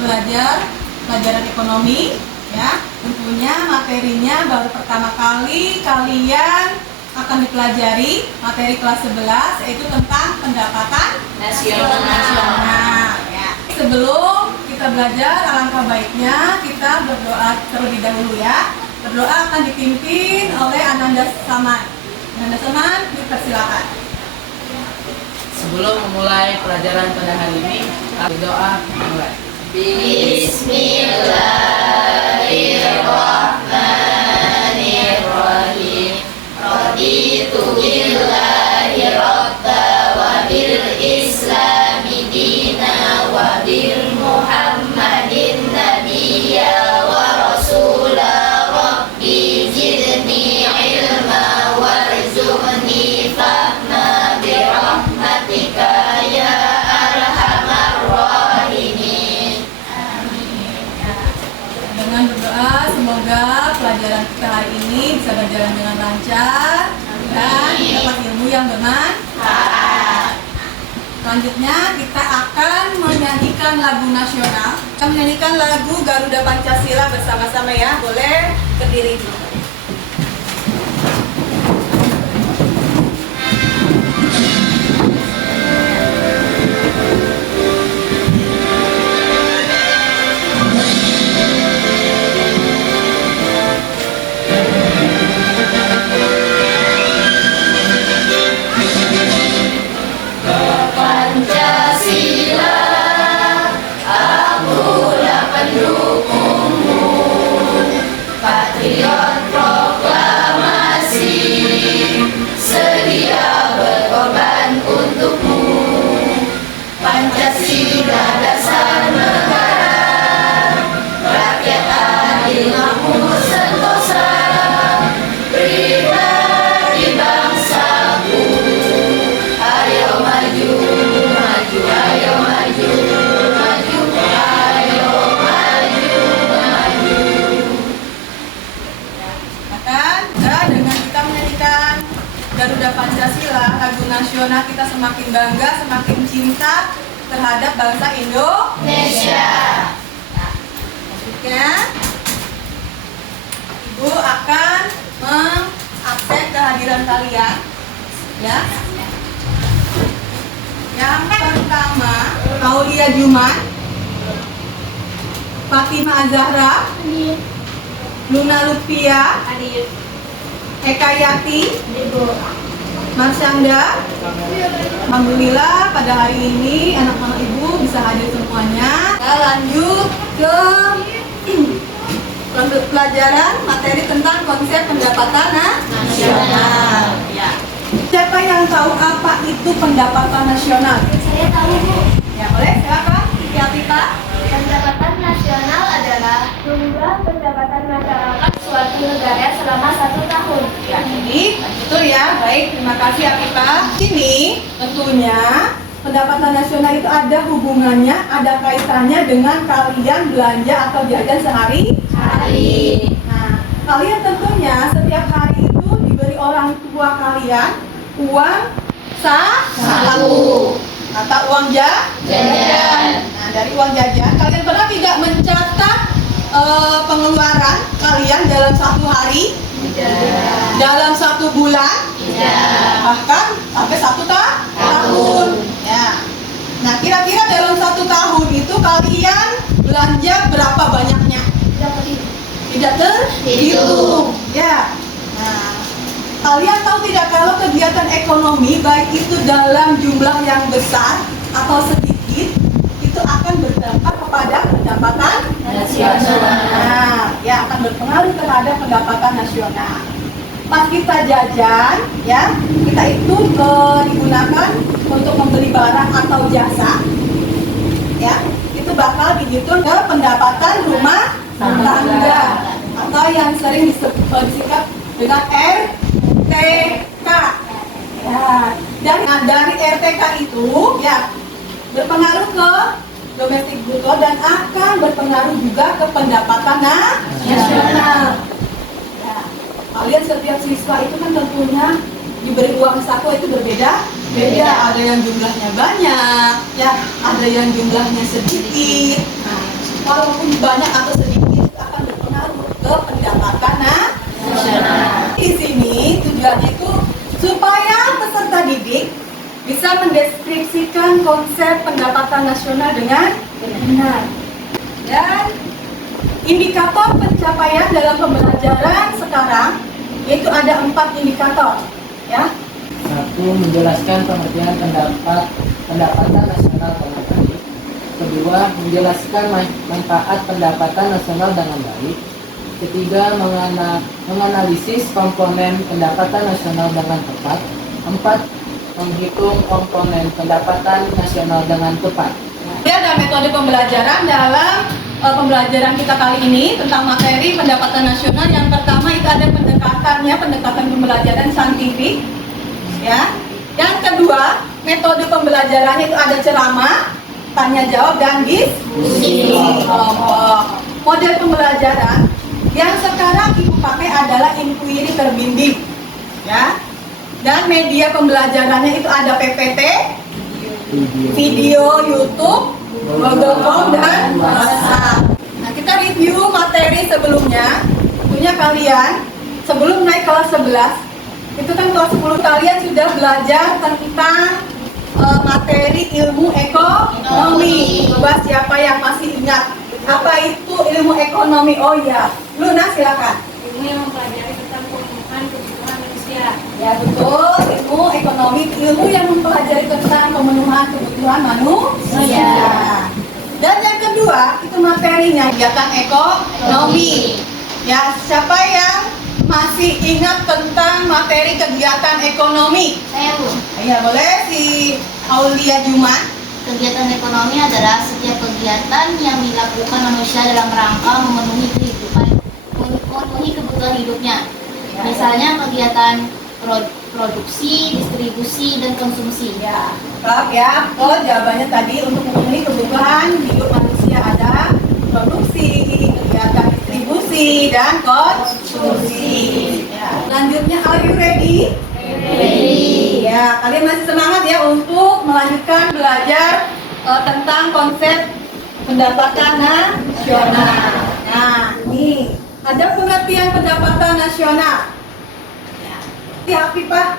belajar pelajaran ekonomi, ya. Tentunya materinya baru pertama kali kalian akan dipelajari materi kelas 11, yaitu tentang pendapatan nasional. Ya. Sebelum kita belajar, alangkah baiknya kita berdoa terlebih dahulu ya. Berdoa akan dipimpin oleh Ananda Saman. Ananda Saman, dipersilakan. Sebelum memulai pelajaran pada hari ini, berdoa mulai. Bismillahirrahmanirrahim. Raditu billahi rabba wa bil islami dina wa bil muhammadin nabiyya wa rasula rabbi zidni ilma warzuqni fahma birahmatika ya arhamar rahimin. Dengan berdoa semoga pelajaran kita hari ini bisa berjalan dengan lancar dan dapat ilmu yang bermanfaat. Selanjutnya kita akan menyanyikan lagu nasional. Kita menyanyikan lagu Garuda Pancasila bersama-sama ya. Boleh berdiri dulu. Pancasila, akulah pendukungmu, patriot proklamasi, sedia berkorban untukmu. Pancasila dasar negara, rakyat adil makmur sentosa, pribadi bangsaku. Ayo maju, maju, ayo maju, maju, ayo maju, maju. Silakan. Ya, dengan kita menyanyikan Garuda Pancasila, lagu nasional, kita semakin bangga, semakin cinta terhadap bangsa Indonesia. Nah, selanjutnya Ibu akan mengabsen kehadiran kalian, ya. Yang pertama, Aulia Juman, Fatima Azahra, Luna Lutfia, Eka Yati, Marsyanda. Alhamdulillah pada hari ini anak-anak Ibu bisa hadir semuanya. Kita lanjut ke pelajaran materi tentang konsep pendapatan nasional. Ya. Siapa yang tahu apa itu pendapatan nasional? Saya tahu, Bu. Ya, boleh silakan. Pak. Pendapatan nasional adalah jumlah pendapatan masyarakat suatu negara selama 1 tahun. Ya, jadi itu ya. Baik, terima kasih Pak. Ini tentunya pendapatan nasional itu ada hubungannya, ada kaitannya dengan kalian belanja atau jajan sehari-hari. Nah, kalian tentunya setiap hari itu diberi orang tua kalian uang saku atau uang jajan. Nah, dari uang jajan kalian pernah tidak mencatat pengeluaran kalian dalam 1 hari? Tidak. Dalam 1 bulan? Tidak. Bahkan sampai 1 tahun. Ya. Nah, kira-kira dalam 1 tahun itu kalian belanja berapa banyaknya? Tidak terhitung. Ya. Nah, kalian tahu tidak kalau kegiatan ekonomi baik itu dalam jumlah yang besar atau sedikit itu akan berdampak kepada pendapatan nasional. Nah, ya akan berpengaruh terhadap pendapatan nasional. Pas kita jajan, ya kita itu digunakan untuk membeli barang atau jasa, ya itu bakal dihitung ke pendapatan rumah tangga atau yang sering disingkat dengan RTK. Ya, dan dari RTK itu ya berpengaruh ke domestik bruto dan akan berpengaruh juga ke pendapatan nasional. Ya, kalian setiap siswa itu kan tentunya diberi uang saku itu berbeda Beda, ada yang jumlahnya banyak, ya, ada yang jumlahnya sedikit. Nah, walaupun banyak atau sedikit itu akan berpengaruh ke pendapatan nasional. Di sini tujuannya itu supaya peserta didik bisa mendeskripsikan konsep pendapatan nasional dengan benar. Dan indikator pencapaian dalam pembelajaran sekarang yaitu ada 4 indikator, ya. 1. Menjelaskan pengertian pendapatan nasional dengan baik. 2. Menjelaskan manfaat pendapatan nasional dengan baik. 3. Menganalisis komponen pendapatan nasional dengan tepat. 4. Menghitung komponen pendapatan nasional dengan tepat. Ini ada metode pembelajaran dalam pembelajaran kita kali ini tentang materi pendapatan nasional. Yang pertama itu ada pendekatan pembelajaran saintifik, ya. Yang kedua, metode pembelajarannya itu ada ceramah, tanya jawab, dan diskusi. Model pembelajaran yang sekarang Ibu pakai adalah inquiry terbimbing, ya. Dan media pembelajarannya itu ada PPT, video YouTube, Google Form, dan WhatsApp. Nah, kita review materi sebelumnya. Tentunya kalian sebelum naik kelas 11, itu kan kelas 10 kalian sudah belajar tentang materi ilmu ekonomi. Coba siapa yang masih ingat apa itu ilmu ekonomi? Oh ya, Luna silakan. Ilmu yang mempelajari tentang pemenuhan kebutuhan manusia. Ya betul, ilmu ekonomi, ilmu yang mempelajari tentang pemenuhan kebutuhan manusia. Dan yang kedua, itu materinya kegiatan ekonomi. Ya, siapa yang masih ingat tentang materi kegiatan ekonomi? Saya, Bu. Ya, boleh si Aulia Juma. Kegiatan ekonomi adalah setiap kegiatan yang dilakukan manusia dalam rangka memenuhi kebutuhan hidupnya. Misalnya kegiatan produksi, distribusi, dan konsumsi. Ya, lengkap ya. Oh, jawabannya tadi untuk memenuhi kebutuhan hidup manusia ada produksi, kegiatan distribusi, dan konsumsi. Ya. Selanjutnya, are you ready? Ready. Ya, kalian masih semangat ya untuk melanjutkan belajar tentang konsep pendapatan nasional. Nah, ini ada pengertian pendapatan nasional. Ya, Pak,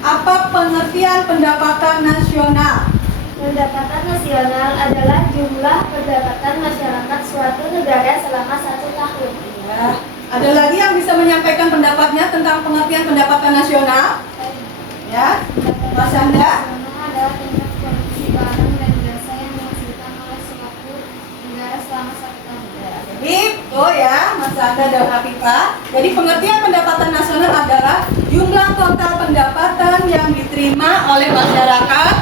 apa pengertian pendapatan nasional? Pendapatan nasional adalah jumlah pendapatan masyarakat suatu negara selama 1 tahun. Ya. Ada lagi yang bisa menyampaikan pendapatnya tentang pengertian pendapatan nasional? Ya, Mas Anda? Adalah tingkat produksi barang dan jasa yang dihasilkan oleh suatu negara selama 1 tahun. Jadi, oh ya, Mas Anda dan Afifah. Jadi pengertian pendapatan nasional adalah jumlah total pendapatan yang diterima oleh masyarakat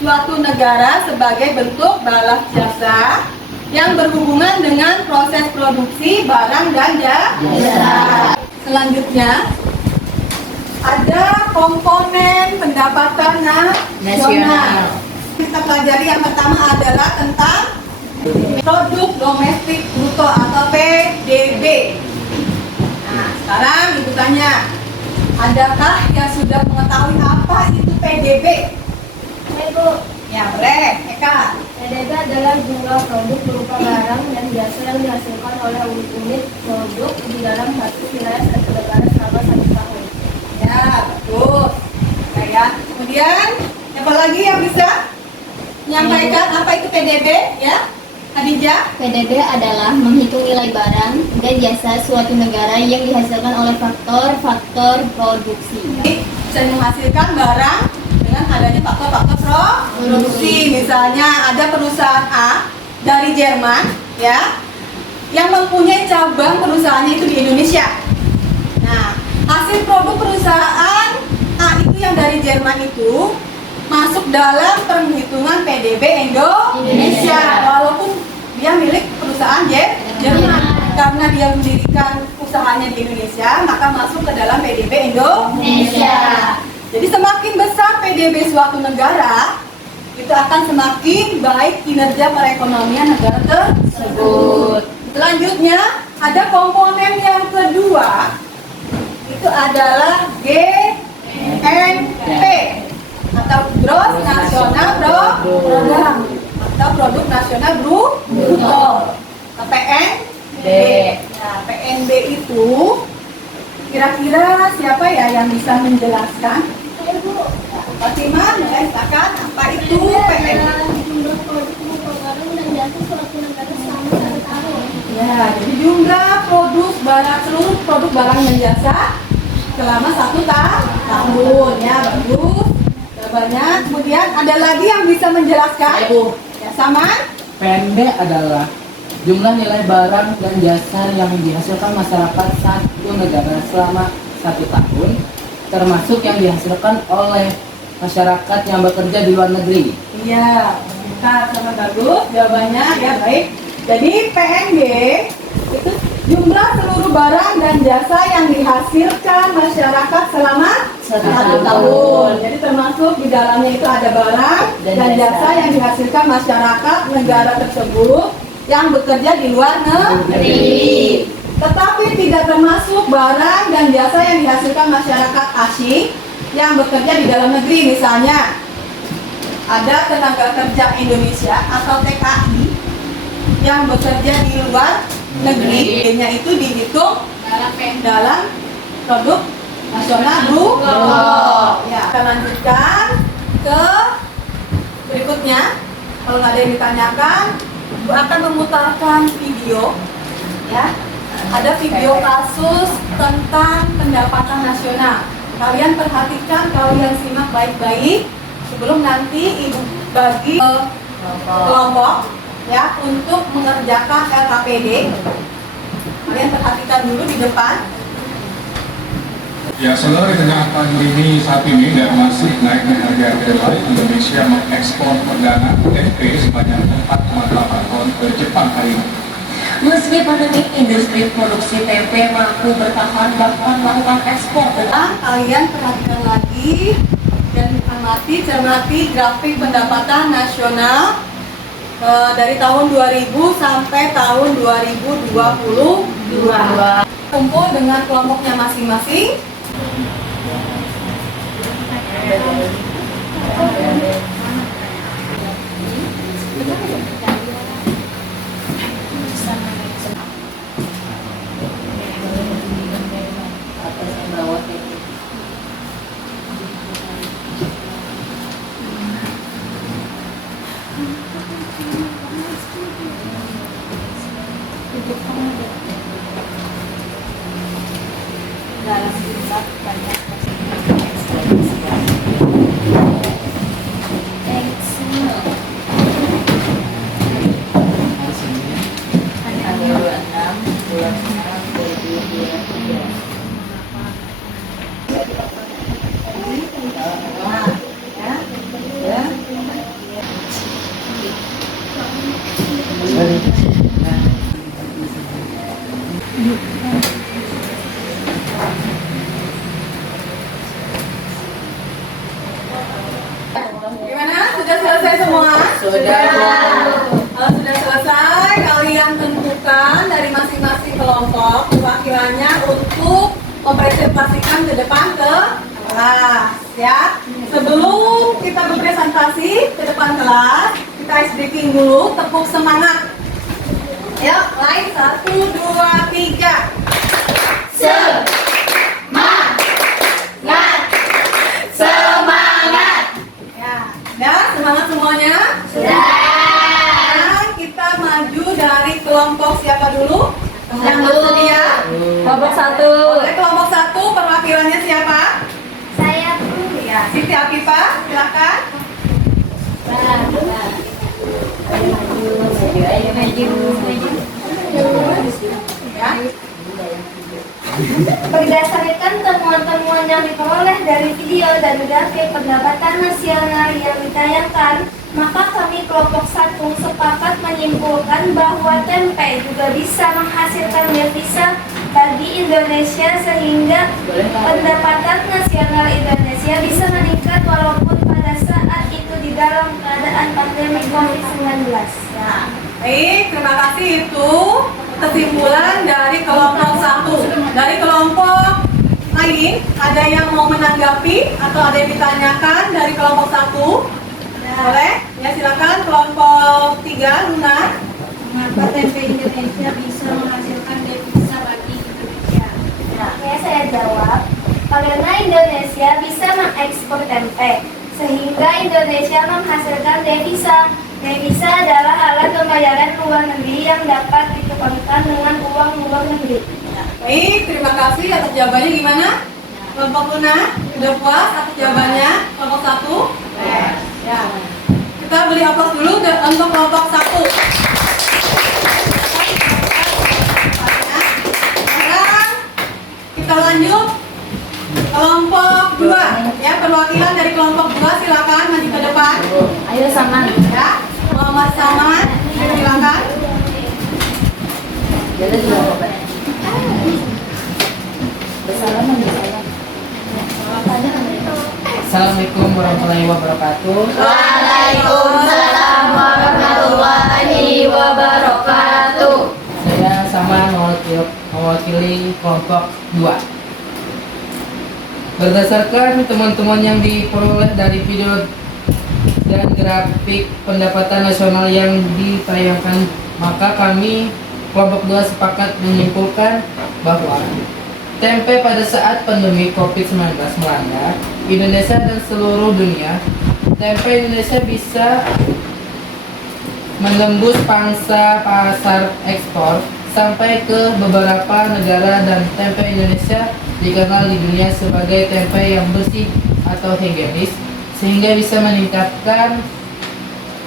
suatu negara sebagai bentuk balas jasa yang berhubungan dengan proses produksi barang dan jasa. Selanjutnya, ada komponen pendapatan nasional. Kita pelajari yang pertama adalah tentang produk domestik bruto atau PDB. Nah, sekarang Ibu tanya, adakah yang sudah mengetahui apa itu PDB? Ibu, Ya, boleh, Eka. PDB adalah jumlah produk berupa barang dan jasa yang dihasilkan oleh unit produk di dalam satu wilayah satu negara selama 1 tahun. Ya, betul. Ya. Kemudian, apa lagi yang bisa menyampaikan apa itu PDB? Ya, Khadijah. PDB adalah menghitung nilai barang dan jasa suatu negara yang dihasilkan oleh faktor-faktor produksi. Bisa menghasilkan barang dengan adanya faktor-faktor produksi. Misalnya ada perusahaan A dari Jerman, ya, yang mempunyai cabang perusahaannya itu di Indonesia. Nah, hasil produk perusahaan A itu yang dari Jerman itu masuk dalam perhitungan PDB Indonesia, walaupun dia milik perusahaan Jerman. Karena dia mendirikan usahanya di Indonesia, maka masuk ke dalam PDB Indonesia. Jadi semakin besar PDB suatu negara, itu akan semakin baik kinerja perekonomian negara tersebut. Selanjutnya, ada komponen yang kedua, itu adalah GNP. atau gross nasional program atau produk nasional bruto. PNB. Nah, PNB itu kira-kira siapa ya yang bisa menjelaskan? Fatimah, silakan. Apa itu PNB? Jumlah produk berupa barang dan jasa suatu negara selama 1 tahun. Ya, jadi jumlah seluruh produk barang dan jasa selama 1 tahun. Ya, bagus. Banyak. Kemudian ada lagi yang bisa menjelaskan? Ibu. Ya, sama. PNB adalah jumlah nilai barang dan jasa yang dihasilkan masyarakat satu negara selama 1 tahun, termasuk yang dihasilkan oleh masyarakat yang bekerja di luar negeri. Iya, kita sama bagus jawabannya ya baik. Jadi PNB itu jumlah seluruh barang dan jasa yang dihasilkan masyarakat selama 1 tahun. Jadi termasuk di dalamnya itu ada barang dan jasa yang dihasilkan masyarakat negara tersebut yang bekerja di luar negeri. Tetapi tidak termasuk barang dan jasa yang dihasilkan masyarakat asing yang bekerja di dalam negeri. Misalnya ada tenaga kerja Indonesia atau TKI yang bekerja di luar negeri, nya itu dihitung dalam produk nasional bruto. Ya, kita lanjutkan ke berikutnya. Kalau nggak ada yang ditanyakan, Ibu akan memutarkan video. Ya, ada video kasus tentang pendapatan nasional. Kalian perhatikan, kalian simak baik-baik sebelum nanti Ibu bagi kelompok ya untuk mengerjakan LKPD. Kalian perhatikan dulu di depan. Ya, saudara, di tengah pandemi saat ini dan masih naiknya harga kedelai, Indonesia mengekspor perdana tempe sebanyak 4,8 ton ke Jepang hari ini. Meski pandemi, industri produksi tempe mampu bertahan bahkan melakukan ekspor. Kalian perhatikan lagi dan cermati grafik pendapatan nasional dari tahun 2000 sampai tahun 2022. Kumpul dengan kelompoknya masing-masing. Dalam jumlah banyak Tanggal 26 bulan 6 2023. Gimana? Sudah selesai semua? Sudah. Kalau sudah selesai, kalian tentukan dari masing-masing kelompok perwakilannya untuk mempresentasikan ke depan ke kelas, ya. Sebelum kita berpresentasi ke depan kelas, kita ice breaking dulu, tepuk semangat. Yuk, lain 1, 2, 3. Ya, semangat semuanya? Sudah. Sekarang kita maju dari kelompok siapa dulu? Yang bersedia? Kelompok 1. Oleh kelompok 1, perwakilannya siapa? Saya Ya, Siti Afifah, silakan. Ya. berdasarkan temuan-temuan yang diperoleh dari video dan grafik pendapatan nasional yang ditayangkan, maka kami kelompok 1 sepakat menyimpulkan bahwa tempe juga bisa menghasilkan devisa bagi Indonesia sehingga pendapatan nasional Indonesia bisa meningkat walaupun pada saat itu di dalam keadaan pandemi COVID-19. Nah, baik, terima kasih. Itu kesimpulan dari kelompok 1. Dari kelompok lain Ada yang mau menanggapi atau ada yang ditanyakan dari kelompok 1? Boleh? Ya silakan kelompok 3, Luna. Mengapa tempe Indonesia bisa menghasilkan devisa bagi Indonesia? Ya, saya jawab. Karena Indonesia bisa mengekspor tempe, sehingga Indonesia menghasilkan devisa. Devisa adalah alat pembayaran luar negeri yang dapat ditukarkan dengan uang luar negeri. Baik, terima kasih atas jawabannya. Gimana? Kelompok Luna, udah puas atas jawabannya? Kelompok 1? Ya. Kita beri aplaus dulu untuk kelompok 1. Sekarang kita lanjut kelompok 2. Ya, perwakilan dari kelompok 2 silakan maju ke depan. Ayo sama. Ya, Muhammad Saman, silakan. Jadi juga Assalamualaikum warahmatullahi wabarakatuh. Waalaikumsalam warahmatullahi wabarakatuh. Saya sama mewakili kelompok 2. Berdasarkan teman-teman yang diperoleh dari video dan grafik pendapatan nasional yang ditayangkan, maka kami kelompok 2 sepakat menyimpulkan bahwa tempe pada saat pandemi COVID-19 melanda Indonesia dan seluruh dunia, tempe Indonesia bisa menembus pangsa pasar ekspor sampai ke beberapa negara, dan tempe Indonesia dikenal di dunia sebagai tempe yang bersih atau higienis, sehingga bisa meningkatkan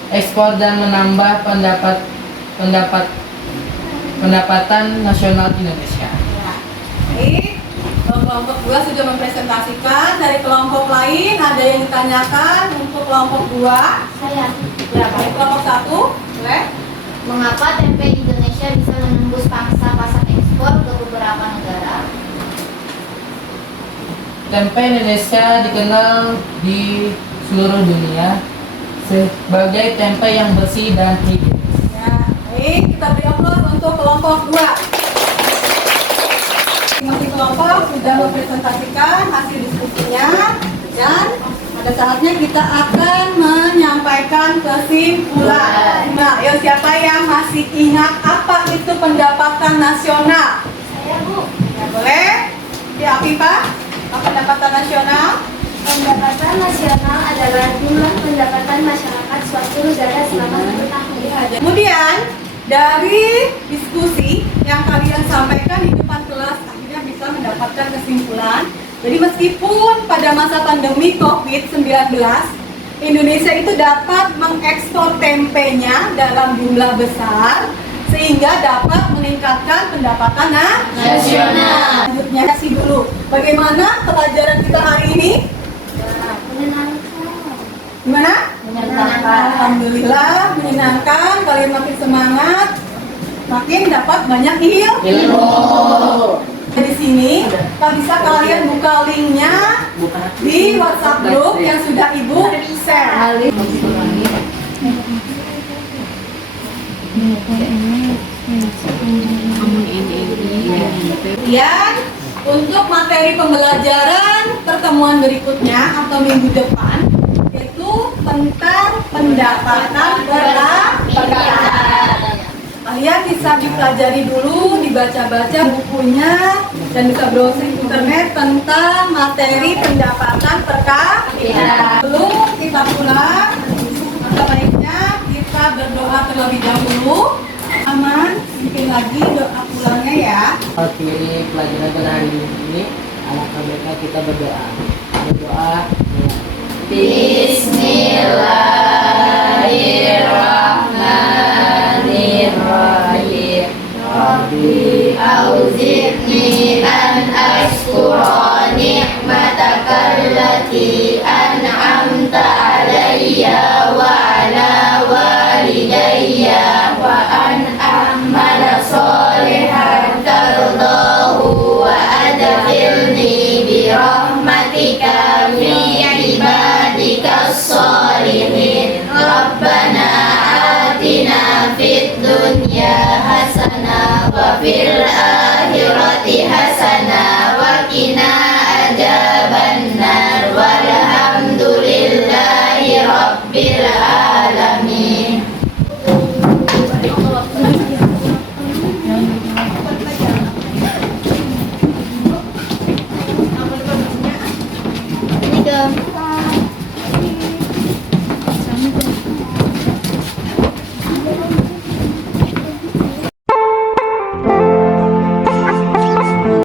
ekspor dan menambah pendapatan nasional Indonesia. Baik, kelompok 2 sudah mempresentasikan. Dari kelompok lain ada yang ditanyakan untuk kelompok 2? Saya. Ya, baik, kelompok 1, boleh? Mengapa tempe Indonesia bisa menembus pangsa pasar ekspor ke beberapa negara? Tempe Indonesia dikenal di seluruh dunia sebagai tempe yang bersih dan higienis. Ya, baik, kita beri aplaus untuk kelompok 2. Masing-masing kelompok sudah mempresentasikan hasil diskusinya, dan pada saatnya kita akan menyampaikan kesimpulan. Nah, ayo siapa yang masih ingat apa itu pendapatan nasional? Saya, Bu. Ya, boleh? Ya, Afifah, apa pendapatan nasional? Pendapatan nasional adalah jumlah pendapatan masyarakat suatu negara selama 1 tahun. Kemudian dari diskusi yang kalian sampaikan di depan kelas, akhirnya bisa mendapatkan kesimpulan. Jadi meskipun pada masa pandemi COVID-19 Indonesia itu dapat mengekspor tempenya dalam jumlah besar, sehingga dapat meningkatkan pendapatan nasional. Selanjutnya kasih dulu, bagaimana pelajaran kita hari ini? Gimana? Menyenangkan. Alhamdulillah menyenangkan, kalian makin semangat, makin dapat banyak ilmu. Di sini, bisa kalian buka linknya di WhatsApp group yang sudah Ibu share. Kemudian untuk materi pembelajaran pertemuan berikutnya atau minggu depan, yaitu tentang pendapatan perkataan. Kalian bisa dipelajari dulu, dibaca-baca bukunya, dan bisa browsing internet tentang materi pendapatan perkataan. Sebelum kita pulang, maka baiknya kita berdoa terlebih dahulu. Aman, mungkin lagi doa pulangnya ya. Akhiri pelajaran pada hari ini, alangkah baiknya kita berdoa. Berdoa. Bismillahirrahmanirrahim. Rabbi auzi'ni an ashkura ni'mataka allati an'amta alayya wa ala walidayya wa an a'mala sholihan tardahu wa adkhilni bi rahmatika fi ibadika sholihin. Rabbana atina fid dunya hasanah wa fil akhirati hasanah wa qina adzabannar. Dadah.